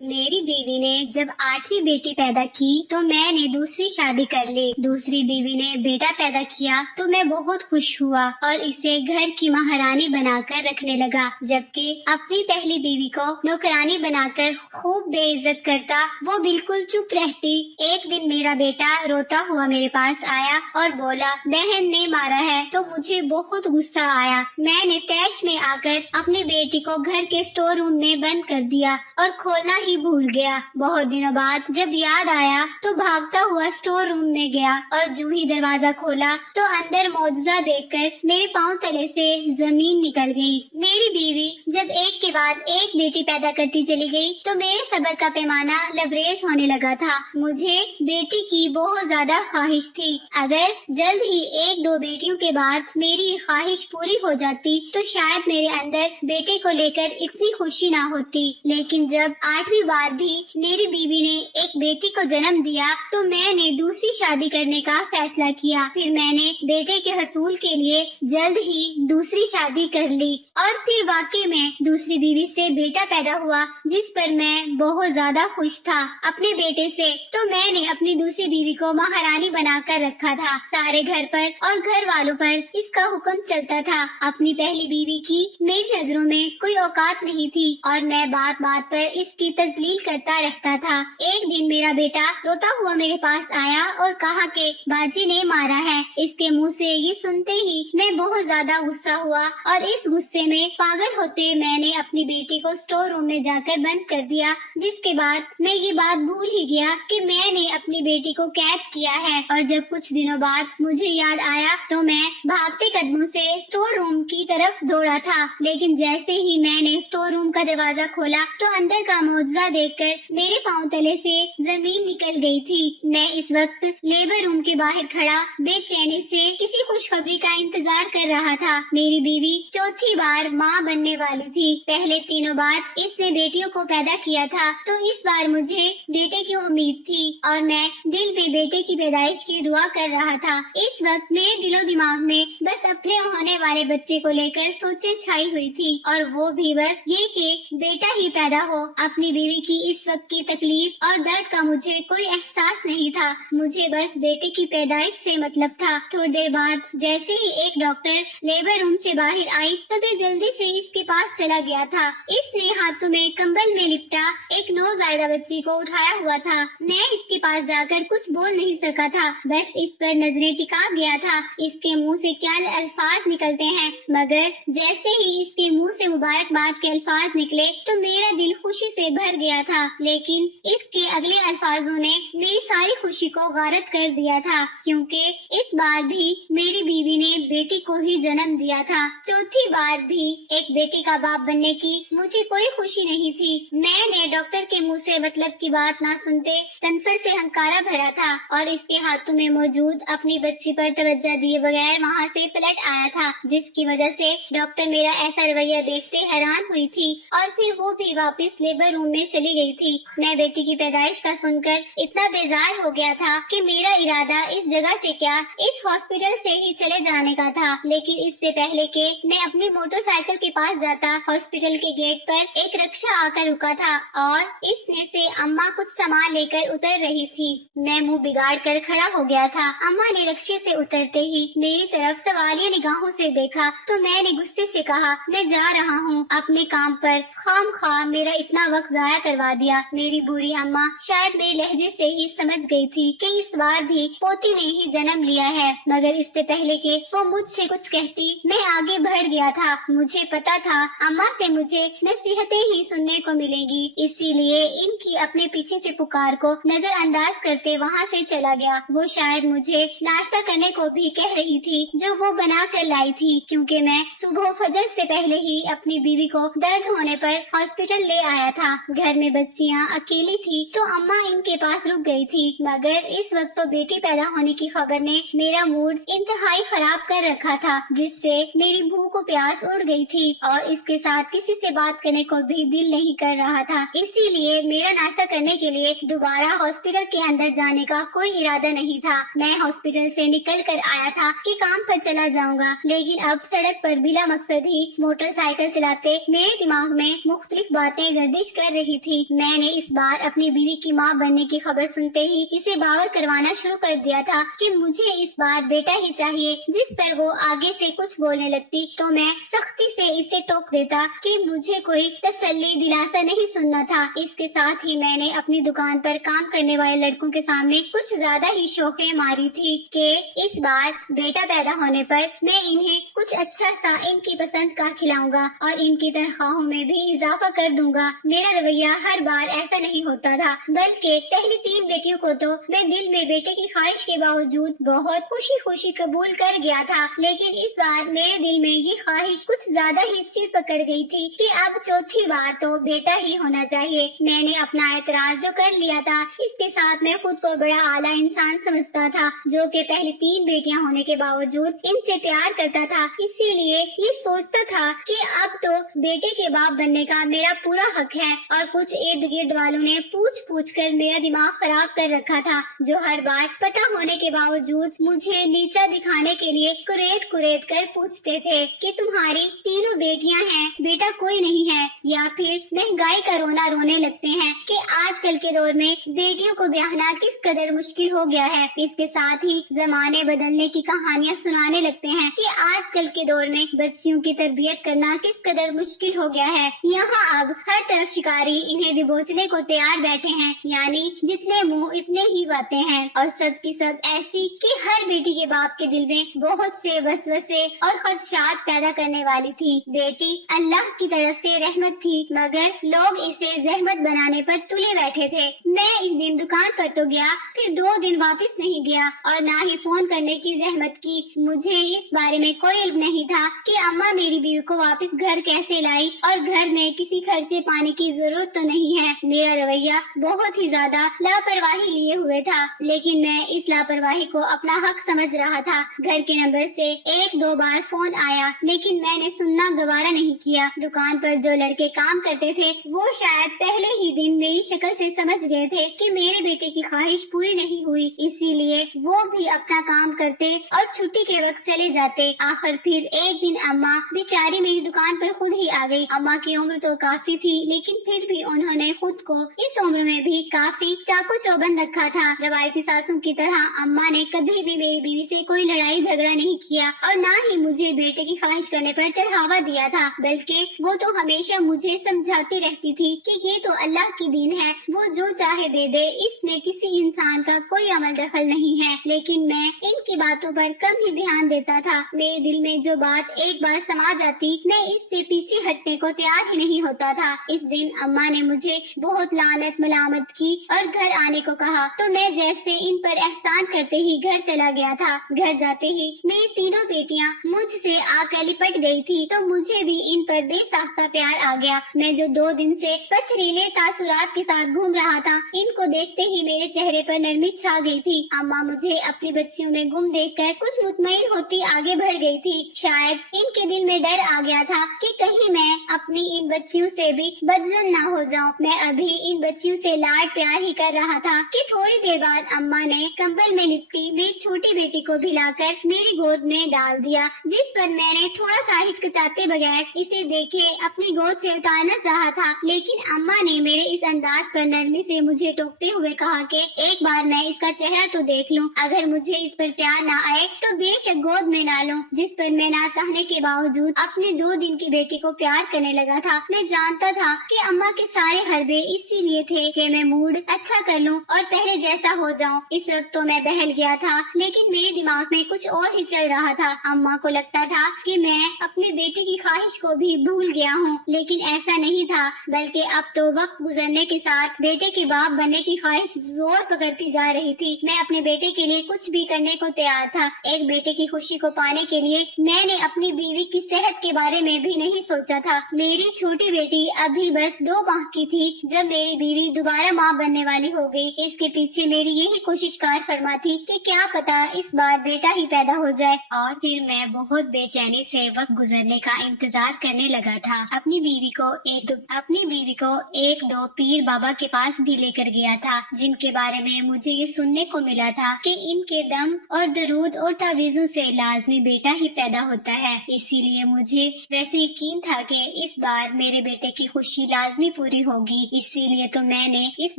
میری بیوی نے جب 8ویں بیٹی پیدا کی تو میں نے دوسری شادی کر لی۔ دوسری بیوی نے بیٹا پیدا کیا تو میں بہت خوش ہوا اور اسے گھر کی مہارانی بنا کر رکھنے لگا، جبکہ اپنی پہلی بیوی کو نوکرانی بنا کر خوب بے عزت کرتا، وہ بالکل چپ رہتی۔ ایک دن میرا بیٹا روتا ہوا میرے پاس آیا اور بولا بہن نے مارا ہے، تو مجھے بہت غصہ آیا۔ میں نے طیش میں آ کر اپنی بیٹی کو گھر کے اسٹور روم میں بند کر دیا اور کھولنا ہی بھول گیا۔ بہت دنوں بعد جب یاد آیا تو بھاگتا ہوا اسٹور روم میں گیا اور جو ہی دروازہ کھولا تو اندر معجزہ دیکھ کر میرے پاؤں تلے سے زمین نکل گئی۔ میری بیوی جب ایک کے بعد ایک بیٹی پیدا کرتی چلی گئی تو میرے صبر کا پیمانہ لبریز ہونے لگا تھا۔ مجھے بیٹی کی بہت زیادہ خواہش تھی۔ اگر جلد ہی ایک دو بیٹیوں کے بعد میری یہ خواہش پوری ہو جاتی تو شاید میرے اندر بیٹے کو لے کر اتنی خوشی نہ ہوتی، لیکن جب 8ویں بار بھی میری بیوی نے ایک بیٹی کو جنم دیا تو میں نے دوسری شادی کرنے کا فیصلہ کیا۔ پھر میں نے بیٹے کے حصول کے لیے جلد ہی دوسری شادی کر لی اور پھر واقعی میں دوسری بیوی سے بیٹا پیدا ہوا، جس پر میں بہت زیادہ خوش تھا اپنے بیٹے سے۔ تو میں نے اپنی دوسری بیوی کو مہارانی بنا کر رکھا تھا۔ سارے گھر پر اور گھر والوں پر اس کا حکم چلتا تھا۔ اپنی پہلی بیوی کی میری نظروں میں کوئی اوقات نہیں تھی اور میں بات بات پر اس کی تذلیل کرتا رہتا تھا۔ ایک دن میرا بیٹا روتا ہوا میرے پاس آیا اور کہا کہ باجی نے مارا ہے۔ اس کے منہ سے یہ سنتے ہی میں بہت زیادہ غصہ ہوا اور اس غصے میں پاگل ہوتے میں نے اپنی بیٹی کو اسٹور روم میں جا کر بند کر دیا، جس کے بعد میں یہ بات بھول ہی گیا کہ میں نے اپنی بیٹی کو قید کیا ہے۔ اور جب کچھ دنوں بعد مجھے یاد آیا تو میں بھاگتے قدموں سے اسٹور روم کی طرف دوڑا تھا، لیکن جیسے ہی میں نے اسٹور روم کا دروازہ کھولا تو اندر کا معجزہ دیکھ کر میرے پاؤں تلے سے زمین نکل گئی تھی۔ میں اس وقت لیبر روم کے باہر کھڑا بے چینی سے کسی خوشخبری کا انتظار کر رہا تھا۔ میری بیوی چوتھی بار ماں بننے والی تھی۔ پہلے تینوں بار اس نے بیٹیوں کو پیدا کیا تھا، تو اس بار مجھے بیٹے کی امید تھی اور میں دل میں بیٹے کی پیدائش کی دعا کر رہا تھا۔ اس وقت میرے دل و دماغ میں بس اپنے ہونے والے بچے کو لے کر سوچیں چھائی ہوئی تھی، اور وہ بھی بس یہ کہ بیٹا ہی پیدا ہو۔ اپنی بیوی کی اس وقت کی تکلیف اور درد کا مجھے کوئی احساس نہیں تھا، مجھے بس بیٹے کی پیدائش سے مطلب تھا۔ تھوڑی دیر بعد جیسے ہی ایک ڈاکٹر لیبر روم سے باہر آئی تو میں جلدی سے اس کے پاس چلا گیا تھا۔ اس نے ہاتھوں میں کمبل میں لپٹا ایک نوزائیدہ بچی کو اٹھایا ہوا تھا۔ میں اس کے پاس جا کر کچھ بول نہیں سکا تھا، بس اس پر نظریں ٹکا گیا تھا، اس کے منہ سے کیا الفاظ نکلتے ہیں۔ مگر جیسے ہی اس کے منہ سے مبارکباد کے الفاظ نکلے تو میرا دل خوشی سے بھر گیا تھا، لیکن اس کے اگلے الفاظوں نے میری ساری خوشی کو غارت کر دیا تھا، کیونکہ اس بار بھی میری بیوی نے بیٹی کو ہی جنم دیا تھا۔ چوتھی بار بھی ایک بیٹی کا باپ بننے کی مجھے کوئی خوشی نہیں تھی۔ میں نے ڈاکٹر کے منہ سے مطلب کی بات نہ سنتے تنفر سے ہنکارا بھرا تھا اور اس کے ہاتھوں میں موجود اپنی بچی پر توجہ دیے بغیر وہاں سے پلٹ آیا تھا، جس کی وجہ سے ڈاکٹر میرا ایسا رویہ دیکھتے حیران ہوئی تھی اور پھر وہ بھی واپس لیبر روم میں چلی گئی تھی۔ میں بیٹی کی پیدائش کا سن کر اتنا بیزار ہو گیا تھا کہ میرا ارادہ اس جگہ سے کیا اس ہاسپٹل سے ہی چلے جانے کا تھا، لیکن اس سے پہلے کہ میں اپنی موٹر سائیکل کے پاس جاتا، ہاسپٹل کے گیٹ پر ایک رکشا آ کر رکا تھا اور اس میں سے اماں کچھ سامان لے کر اتر رہی تھی۔ میں منہ بگاڑ کر کھڑا ہو گیا تھا۔ اماں نے رکشے سے اترتے ہی میری طرف سوالیہ نگاہوں سے دیکھا تو میں نے غصے سے کہا میں جا رہا ہوں اپنے کام پر، خام خواہ میرا اتنا وقت ضائع کروا دیا۔ میری بوڑھی اماں شاید میرے لہجے سے ہی سمجھ گئی تھی کہ اس بار بھی پوتی نے ہی جنم لیا ہے، مگر اس سے پہلے کہ وہ مجھ سے کچھ کہتی میں آگے بڑھ گیا تھا۔ مجھے پتا تھا اماں سے مجھے نصیحتیں ہی سننے کو ملیں گی، اسی لیے ان کی اپنے پیچھے سے پکار کو نظر انداز کرتے وہاں سے چلا گیا۔ وہ شاید مجھے ناشتہ کرنے کو بھی کہہ رہی تھی جو وہ بنا کر لائی تھی، کیونکہ میں صبح فجر سے پہلے ہی اپنی بیوی کو درد ہونے پر ہاسپٹل لے آیا تھا۔ گھر میں بچیاں اکیلی تھی تو اماں ان کے پاس رک گئی تھی، مگر اس وقت تو بیٹی پیدا ہونے کی خبر نے میرا موڈ انتہائی خراب کر رکھا تھا، جس سے میری بھوک و پیاس اڑ گئی تھی اور اس کے ساتھ کسی سے بات کرنے کو بھی دل نہیں کر رہا تھا۔ اسی لیے میرا ناشتہ کرنے کے لیے دوبارہ ہاسپٹل کے اندر جانے کا کوئی ارادہ نہیں تھا۔ میں ہاسپٹل سے نکل کر آیا تھا کہ کام پر چلا جاؤں گا، لیکن اب سڑک پر بلا مقصد ہی موٹر سائیکل چلاتے میرے دماغ میں مختلف باتیں گردش کر رہی رہی تھی۔ میں نے اس بار اپنی بیوی کی ماں بننے کی خبر سنتے ہی اسے باور کروانا شروع کر دیا تھا کہ مجھے اس بار بیٹا ہی چاہیے۔ جس پر وہ آگے سے کچھ بولنے لگتی تو میں سختی سے اسے ٹوک دیتا کہ مجھے کوئی تسلی دلاسا نہیں سننا تھا۔ اس کے ساتھ ہی میں نے اپنی دکان پر کام کرنے والے لڑکوں کے سامنے کچھ زیادہ ہی شوخیں ماری تھی کہ اس بار بیٹا پیدا ہونے پر میں انہیں کچھ اچھا سا ان کی پسند کا کھلاؤں گا اور ان کی تنخواہوں میں بھی اضافہ کر دوں گا۔ میرا رویہ ہر بار ایسا نہیں ہوتا تھا، بلکہ پہلی 3 بیٹیوں کو تو میں دل میں بیٹے کی خواہش کے باوجود بہت خوشی خوشی قبول کر گیا تھا، لیکن اس بار میرے دل میں یہ خواہش کچھ زیادہ ہی چیر پکڑ گئی تھی کہ اب چوتھی بار تو بیٹا ہی ہونا چاہیے۔ میں نے اپنا اعتراض جو کر لیا تھا، اس کے ساتھ میں خود کو بڑا اعلیٰ انسان سمجھتا تھا جو کہ پہلی 3 بیٹیاں ہونے کے باوجود ان سے پیار کرتا تھا، اسی لیے یہ سوچتا تھا کہ اب تو بیٹے کے باپ بننے کا میرا پورا حق ہے۔ اور کچھ ارد گرد والوں نے پوچھ پوچھ کر میرا دماغ خراب کر رکھا تھا، جو ہر بار پتہ ہونے کے باوجود مجھے نیچا دکھانے کے لیے کریٹ کریٹ کر پوچھتے تھے کہ تمہاری 3 بیٹیاں ہیں، بیٹا کوئی نہیں ہے، یا پھر مہنگائی کا رونا رونے لگتے ہیں کہ آج کل کے دور میں بیٹیوں کو بیاہنا کس قدر مشکل ہو گیا ہے۔ اس کے ساتھ ہی زمانے بدلنے کی کہانیاں سنانے لگتے ہیں کہ آج کل کے دور میں بچیوں کی تربیت کرنا کس قدر مشکل ہو گیا ہے۔ یہاں اب ہر طرف شکاری انہیں دبوچنے کو تیار بیٹھے ہیں، یعنی جتنے منہ اتنے ہی باتیں ہیں، اور سب کی سب ایسی کہ ہر بیٹی کے باپ کے دل میں بہت سے وسوسے اور خدشات پیدا کرنے والی تھی۔ بیٹی اللہ کی طرف سے رحمت تھی، مگر لوگ اسے زحمت بنانے پر تلے بیٹھے تھے۔ میں اس دن دکان پر تو گیا، پھر 2 دن واپس نہیں گیا اور نہ ہی فون کرنے کی زحمت کی۔ مجھے اس بارے میں کوئی علم نہیں تھا کہ اماں میری بیوی کو واپس گھر کیسے لائی اور گھر میں کسی خرچے پانی کی ضرورت تو نہیں ہے۔ میرا رویہ بہت ہی زیادہ لاپرواہی لیے ہوئے تھا، لیکن میں اس لاپرواہی کو اپنا حق سمجھ رہا تھا۔ گھر کے نمبر سے 1-2 بار فون آیا، لیکن میں نے سننا گوارا نہیں کیا۔ دکان پر جو لڑکے کام کرتے تھے وہ شاید پہلے ہی دن میری شکل سے سمجھ گئے تھے کہ میرے بیٹے کی خواہش پوری نہیں ہوئی، اسی لیے وہ بھی اپنا کام کرتے اور چھٹی کے وقت چلے جاتے۔ آخر پھر ایک دن اماں بیچاری میری دکان پر خود ہی آ گئی۔ اماں کی عمر تو کافی تھی، لیکن پھر بھی انہوں نے خود کو اس عمر میں بھی کافی چاقو چوبند رکھا تھا۔ روایتی ساسوں کی طرح اماں نے کبھی بھی میری بیوی سے کوئی لڑائی جھگڑا نہیں کیا اور نہ ہی مجھے بیٹے کی خواہش کرنے پر چڑھاوا دیا تھا، بلکہ وہ تو ہمیشہ مجھے سمجھاتی رہتی تھی کہ یہ تو اللہ کی دین ہے، وہ جو چاہے دے دے، اس میں کسی انسان کا کوئی عمل دخل نہیں ہے۔ لیکن میں ان کی باتوں پر کم ہی دھیان دیتا تھا۔ میرے دل میں جو بات ایک بار سما جاتی، میں اس سے پیچھے ہٹنے کو تیار ہی نہیں ہوتا تھا۔ اس دن اماں نے مجھے بہت لعنت ملامت کی اور گھر آنے کو کہا، تو میں جیسے ان پر احسان کرتے ہی گھر چلا گیا تھا۔ گھر جاتے ہی میری 3 بیٹیاں مجھ سے آ کر لپٹ گئی تھی، تو مجھے بھی ان پر بے ساختہ پیار آ گیا۔ میں جو 2 دن سے پتھریلے تاثرات کے ساتھ گھوم رہا تھا، ان کو دیکھتے ہی میرے چہرے پر نرمی چھا گئی تھی۔ اماں مجھے اپنی بچیوں میں گم دیکھ کر کچھ مطمئن ہوتی آگے بڑھ گئی تھی۔ شاید ان کے دل میں ڈر آ گیا تھا کہ کہیں میں اپنی ان بچیوں سے بھی بدظن نہ ہو جاؤں۔ میں ابھی ان بچیوں سے لاڈ پیار ہی کر رہا تھا کہ تھوڑی دیر بعد اماں نے کمبل میں لپٹی میری چھوٹی بیٹی کو بھی لا کر میری گود میں ڈال دیا، جس پر میں نے تھوڑا سا ہچکچاتے بغیر اسے دیکھے اپنی گود سے اتارنا چاہا تھا، لیکن اماں نے میرے اس انداز پر نرمی سے مجھے ٹوکتے ہوئے کہا کہ ایک بار میں اس کا چہرہ تو دیکھ لوں، اگر مجھے اس پر پیار نہ آئے تو بے شک گود میں نہ لوں۔ جس پر میں نہ چاہنے کے باوجود اپنے 2 دن کی بیٹی کو پیار کرنے لگا تھا۔ میں جانتا تھا کہ اماں کے سارے حربے اسی لیے تھے کہ میں موڈ اچھا کر لوں اور پہلے جیسا ہو جاؤں۔ اس وقت تو میں بہل گیا تھا، لیکن میرے دماغ میں کچھ اور ہی چل رہا تھا۔ اماں کو لگتا تھا کہ میں اپنے بیٹے کی خواہش کو بھی بھول گیا ہوں، لیکن ایسا نہیں تھا، بلکہ اب تو وقت گزرنے کے ساتھ بیٹے کے باپ بننے کی خواہش زور پکڑتی جا رہی تھی۔ میں اپنے بیٹے کے لیے کچھ بھی کرنے کو تیار تھا۔ ایک بیٹے کی خوشی کو پانے کے لیے میں نے اپنی بیوی کی صحت کے بارے میں بھی نہیں سوچا تھا۔ میری چھوٹی بیٹی ابھی بس 2 ماہ کی تھی جب میری بیوی دوبارہ ماں بننے والی ہو گئی۔ اس کے پیچھے میری یہی کوشش کار فرما تھی کہ کیا پتا اس بار بیٹا ہی پیدا ہو جائے، اور پھر میں بہت بے چینی سے وقت گزرنے کا انتظار کرنے لگا تھا۔ اپنی بیوی کو 1-2 تو پیر بابا کے پاس بھی لے کر گیا تھا، جن کے بارے میں مجھے یہ سننے کو ملا تھا کہ ان کے دم اور درود اور تعویذوں سے لازمی بیٹا ہی پیدا ہوتا ہے۔ اسی لیے مجھے ویسے یقین تھا کہ اس بار میرے بیٹے کی خوشی لازمی پوری ہوگی، اسی لیے تو میں نے اس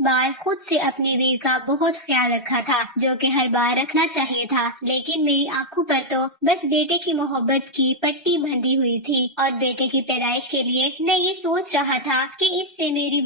بار خود سے اپنے ویر کا بہت خیال رکھا تھا، جو کہ ہر بار رکھنا چاہیے تھا، لیکن میری آنکھوں پر تو بس بیٹے کی محبت کی پٹی بندھی ہوئی تھی، اور بیٹے کی پیدائش کے لیے میں یہ سوچ رہا تھا کہ اس سے میری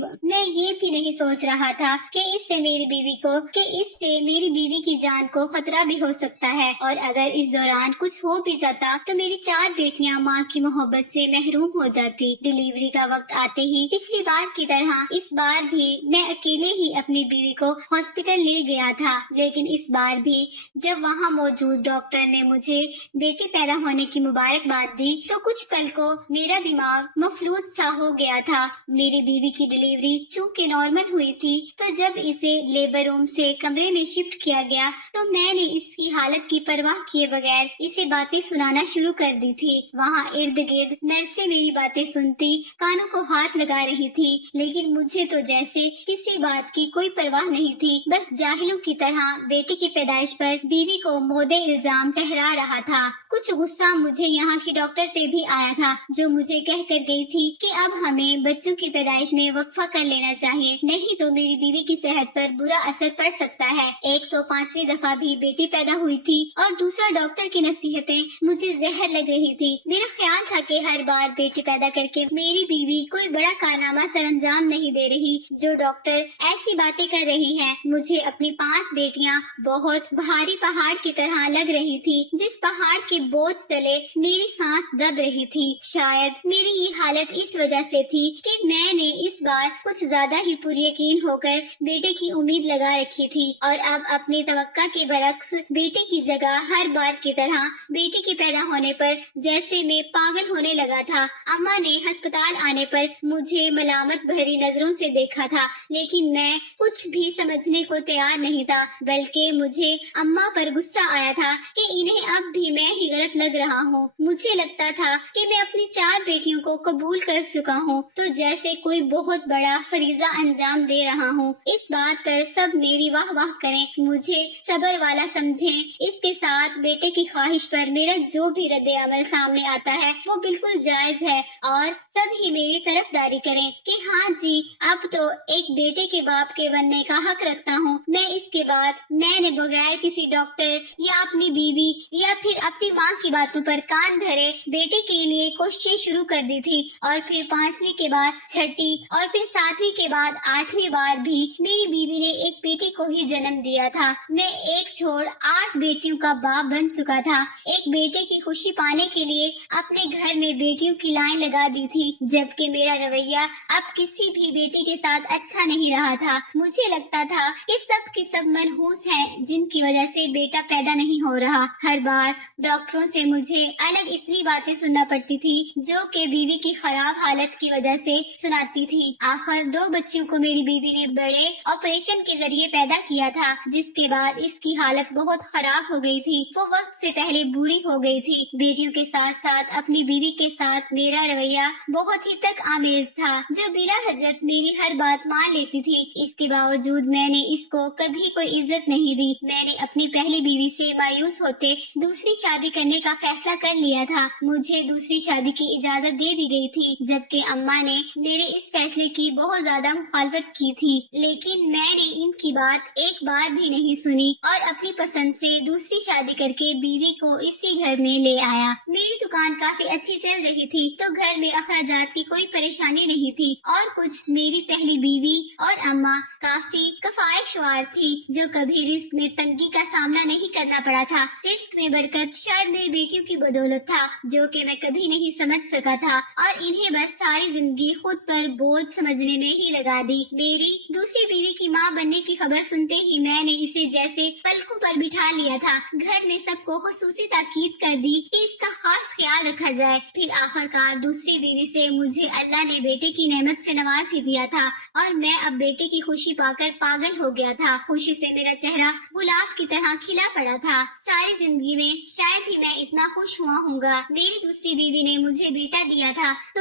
بیوی کی جان کو خطرہ بھی ہو سکتا ہے، اور اگر اس دوران کچھ ہو بھی جاتا تو میری 4 بیٹیاں ماں کی محبت سے محروم ہو جاتی۔ ڈیلیوری کا وقت آتے ہی پچھلی بار کی طرح اس بار بھی میں اکیلے ہی اپنی بیوی کو ہاسپٹل لے گیا تھا، لیکن اس بار بھی جب وہاں موجود ڈاکٹر نے مجھے بیٹی پیدا ہونے کی مبارکباد دی تو کچھ پل کو میرا دماغ مفلوج سا ہو گیا تھا۔ میری بیوی کی ڈیلیوری چونکہ نارمل ہوئی تھی، تو جب اسے لیبر روم سے کمرے میں شفٹ کیا گیا تو میں نے اس کی حالت کی پرواہ کیے بغیر اسے باتیں سنانا شروع کر دی تھی۔ وہاں ارد گرد نرسیں میری باتیں سنتی، کانوں کو ہاتھ لگا رہی تھی، لیکن مجھے تو جیسے کسی بات کی کوئی پرواہ نہیں تھی، بس جاہلوں کی طرح بیٹی کی پیدائش پر بیوی کو مودع الزام ٹھہرا رہا تھا۔ کچھ غصہ مجھے یہاں کی ڈاکٹر پہ بھی آیا تھا، جو مجھے کہہ کر گئی تھی کہ اب ہمیں بچوں کی پیدائش میں وقفہ کر لینا چاہیے، نہیں تو میری بیوی کی صحت پر برا اثر پڑ سکتا ہے۔ ایک تو 5ویں دفعہ بھی بیٹی پیدا ہوئی تھی، اور دوسرا ڈاکٹر کی نصیحتیں مجھے زہر لگ رہی تھی۔ میرا خیال تھا کہ ہر بار بیٹی پیدا کر کے میری بیوی کوئی بڑا کارنامہ سر انجام نہیں دے رہی، جو ڈاکٹر ایسی باتیں کر رہی ہیں۔ مجھے اپنی 5 بیٹیاں بہت بھاری پہاڑ کی طرح لگ رہی تھی، جس پہاڑ کے بوجھ تلے میری سانس دب رہی تھی۔ شاید میری یہ حالت اس وجہ سے تھی کہ میں نے اس بار کچھ زیادہ ہی پر یقین ہو کر بیٹے کی امید لگا رکھی تھی، اور اب اپنی توقع کے برعکس بیٹے کی جگہ ہر بار کی طرح بیٹی کے پیدا ہونے پر جیسے میں پاگل ہونے لگا تھا۔ اماں نے ہسپتال آنے پر مجھے ملامت بھری نظروں سے دیکھا تھا، لیکن میں کچھ بھی سمجھنے کو تیار نہیں تھا، بلکہ مجھے اماں پر غصہ آیا تھا کہ انہیں اب بھی میں ہی غلط لگ رہا ہوں۔ مجھے لگتا تھا کہ میں اپنی 4 بیٹیوں کو قبول کر چکا ہوں، تو جیسے کوئی بہت بڑا فریضہ انجام دے رہا ہوں۔ اس بات پر سب میری واہ واہ کریں، مجھے صبر والا سمجھیں، اس کے ساتھ بیٹے کی خواہش پر میرا جو بھی رد عمل سامنے آتا ہے وہ بالکل جائز ہے، اور سب ہی میری طرفداری کریں کہ ہاں جی، اب تو ایک بیٹے کے باپ کے بننے کا حق رکھتا ہوں میں۔ اس کے بعد میں نے بغیر کسی ڈاکٹر یا اپنی بیوی یا پھر اپنی ماں کی باتوں پر کان دھرے بیٹے کے لیے کوششیں شروع کر دی تھی، اور پھر 5ویں کے بعد 6ٹھی اور پھر 7ویں کے بعد 8ویں بار بھی میری بیوی نے ایک بیٹی کو ہی جنم دیا تھا۔ میں ایک چھوڑ 8 بیٹیوں کا باپ بن چکا تھا۔ ایک بیٹے کی خوشی پانے کے لیے اپنے گھر میں بیٹیوں کی لائن لگا دی تھی، جبکہ میرا رویہ اب کسی بھی بیٹی کے ساتھ اچھا نہیں رہا تھا۔ مجھے لگتا تھا کہ سب کے سب منحوس ہیں، جن کی وجہ سے بیٹا پیدا نہیں ہو رہا۔ ہر بار ڈاکٹروں سے مجھے الگ اتنی باتیں سننا پڑتی تھی، جو کہ بیوی کی خراب حالت کی وجہ سے سناتی تھی۔ آخر 2 بچیوں کو میری بیوی نے بڑے آپریشن کے ذریعے پیدا کیا تھا، جس کے بعد اس کی حالت بہت خراب ہو گئی تھی۔ وہ وقت سے پہلے بوڑھی ہو گئی تھی۔ بیٹیوں کے ساتھ ساتھ اپنی بیوی کے ساتھ میرا رویہ بہت ہی تک آمیز تھا، جو بلا حجت میری ہر بات مان لیتی تھی۔ اس کے باوجود میں نے اس کو کبھی کوئی عزت نہیں دی۔ میں نے اپنی پہلی بیوی سے مایوس ہوتے دوسری شادی کرنے کا فیصلہ کر لیا تھا۔ مجھے دوسری شادی کی اجازت دے دی گئی تھی، جبکہ اماں نے میرے اس فیصلے کی بہت زیادہ مخالفت کی تھی، لیکن میں نے ان کی بات ایک بار بھی نہیں سنی، اور اپنی پسند سے دوسری شادی کر کے بیوی کو اسی گھر میں لے آیا۔ میری دکان کافی اچھی چل رہی تھی، تو گھر میں اخراجات کی کوئی پریشانی نہیں تھی، اور کچھ میری پہلی بیوی اور اماں کافی کفایت شعار تھی، جو کبھی رزق میں تنگی کا سامنا نہیں کرنا پڑا تھا۔ رزق میں برکت شاید میری بیٹیوں کی بدولت تھا، جو کہ میں کبھی نہیں سمجھ سکا تھا، اور انہیں بس ساری زندگی خود پر بوجھ سمجھنے میں ہی لگا دی۔ میری دوسری بیوی کی ماں بننے کی خبر سنتے ہی میں نے اسے جیسے پلکوں پر بٹھا لیا تھا۔ گھر میں سب کو خصوصی تاکید کر دی کہ اس کا خاص خیال رکھا جائے۔ پھر آخرکار دوسری بیوی سے مجھے اللہ نے بیٹے کی نعمت سے نواز ہی دیا تھا، اور میں اب بیٹے کی خوشی پا کر پاگل ہو گیا تھا۔ خوشی سے میرا چہرہ گلاب کی طرح کھلا پڑا تھا۔ ساری زندگی میں شاید ہی میں اتنا خوش ہوا ہوں گا۔ میری دوسری بیوی نے مجھے بیٹا دیا تھا، تو